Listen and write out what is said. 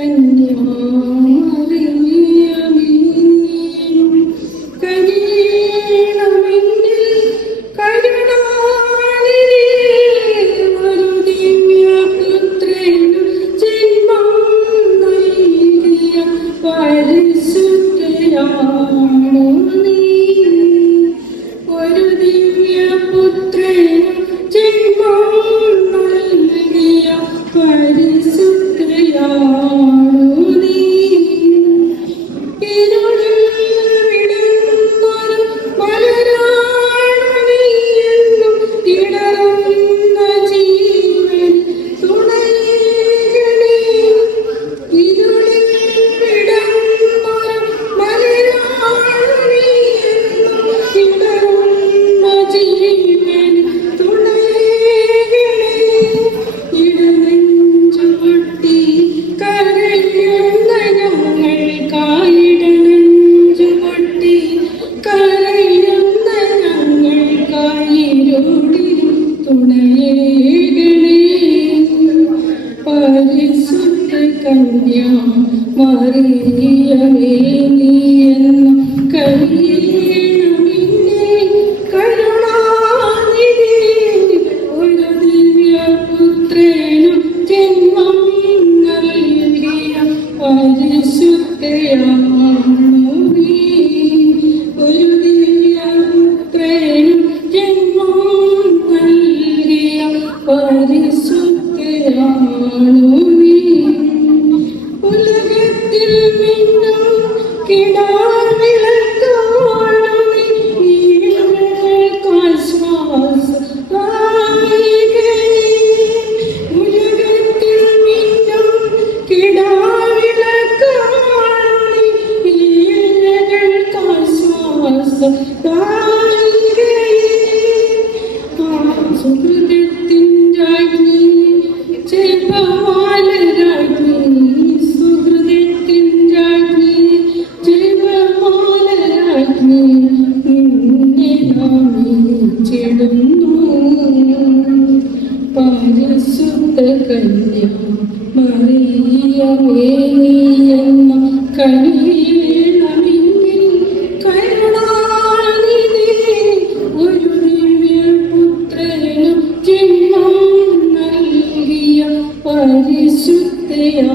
കന്യ മറിയമേ നീ എന്നും കഴിയണമെന്നേ കരുണാനിധി ഒരു ദിവ്യപുത്രനും ജന്മം നൽകിയ പരിശുദ്ധയാണു നീ. ഒരു ദിവ്യപുത്രനും ജന്മം നൽകിയ പരിശുദ്ധയാണു നീ. ഉലകത്തിൽ മിന്നും കിടാവിളക്കാണു നീ. ഉലകത്തിൽ മിന്നും കിടാവിളക്കാണു നീ. സുഹൃതത്തിൻ രാജ്ഞി ജപമാലരാജ്ഞി. സുഹൃതത്തിൻ രാജ്ഞി ജപമാലരാജ്ഞി നിന്നെ നാം വിളിച്ചിടുന്നു. പരിശുദ്ധ കന്യ മറിയമേ നീ എന്ന കഴിയണമെങ്കിൽ കരുണാനിധി ഒരു ദിവ്യപുത്രനും ജന്മം നൽകിയ പരിശുദ്ധയാ